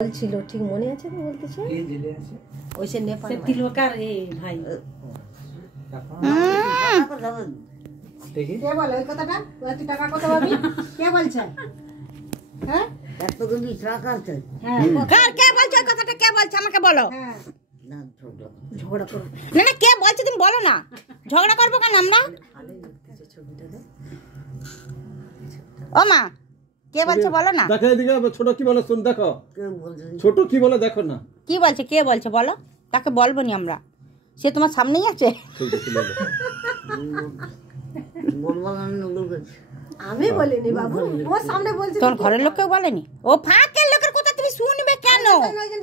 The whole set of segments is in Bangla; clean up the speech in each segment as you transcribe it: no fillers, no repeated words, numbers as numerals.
ছিল ঠিক মনে আছে তো বলতেছে কে জেলে আছে ওই সে নেপাল সে তিলকার এই ভাই দেখি কে বলে ওই কথাটা তুই টাকা কত পাবি কে বলছে হ্যাঁ এত কিন্তু টাকা আছে হ্যাঁ কার কে বলছে ওই কথাটা কে বলছে আমাকে বলো হ্যাঁ না ছোট ঝগড়া করো না না কে বলছে তুমি বলো না ঝগড়া করবো কেন আমরা ও মা কে বলছে বলো না দেখো এদিকে ছোট কি বলে শুন দেখো কেউ বলছে ছোট কি বলে দেখো না কি বলছে কে বলছে বলো তাকে বলবো নি আমরা সে তোমার সামনেই আছে বলবো না লোক আমি বলিনি বাবু ওর সামনে বলছি তোর ঘরের লোক কেউ বলেনি ও ফাঁকের লোকের কথা তুমি শুনবে কেন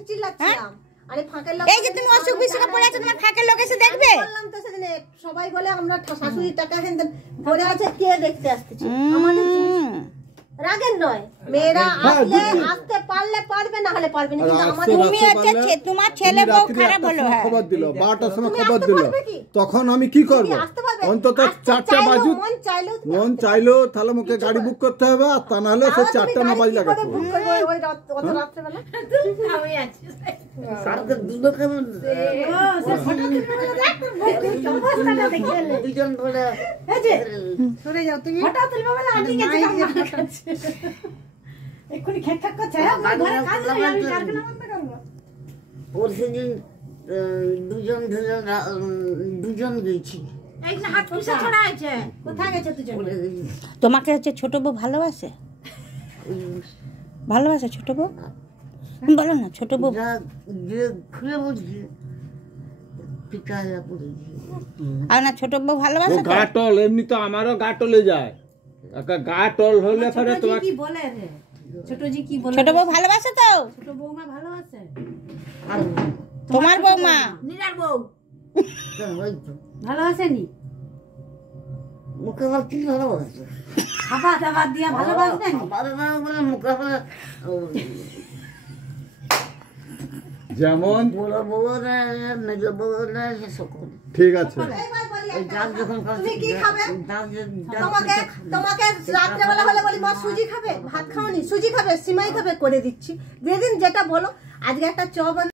চিল্লাচ্ছিলাম আরে ফাঁকের লোক এই যে তুমি অসুখ বিসুখে পড়ে আছো তোমার ফাঁকের লোক এসে দেখবে বললাম তো সেদিন সবাই বলে আমরা শাশুড়ির টাকা হেন পড়ে আছে কে দেখতে আসতেছে আমাদের জিনিস রাগের নয় মেয়েরা আসতে পারলে পারবে না হলে পারবে না কিন্তু আমাদের তুমি হচ্ছে তোমার ছেলে বউ খারাপ হলো হ্যাঁ খবর দিল 12টার সময় খবর দিল তখন আমি কি করব অন্তত 4টা বাজুক মন চাইলো তাহলে মুখে গাড়ি বুক করতে হবে আর তা না হলে সে 4টা না বাজে লাগে ওই অত রাত্রে বেলা আমি আছি কালকে দুটো কেমন দুজন ধরে সরে যাও তুমি হঠাৎ তুমি বলে আন্টি গেছে এক্ষুনি খেক করছে ঘরে কাজ নেই আমি কারখানা বন্ধ করবো ওর সেদিন দুজন গেছি এই না হাত পুষে ছড়া আছে কোথায় গেছে দুজন তোমাকে হচ্ছে ছোট বউ ভালোবাসে ভালোবাসে ছোট বউ বলো না ছোট বউ যে খুলে বলছি পিকায়া পড়েছি আর না ছোট বউ ভালোবাসে তো? গাটল এমনি তো আমারও গাটলে যায় গাটল হলে পরে ছোট জি কি বলে রে ছোট জি কি বলে ছোট বউ ভালোবাসে তো ছোট বৌমা ভালোবাসে আর তোমার বৌমা নিরার বউ হয়তো ভালোবাসেনি মুখে আবার কি ভালোবাসে খাবার দাবার দিয়া ভালোবাসবে আমার মুখে যেমন বড় বউরা মেজ বউরা সে সকল ঠিক আছে এই ডাক যখন তুমি কি খাবে তোমাকে তোমাকে রাত্রে বেলা হলে বলি মা সুজি খাবে ভাত খাওনি সুজি খাবে সিমাই খাবে করে দিচ্ছি যেদিন যেটা বলো আজকে একটা চপ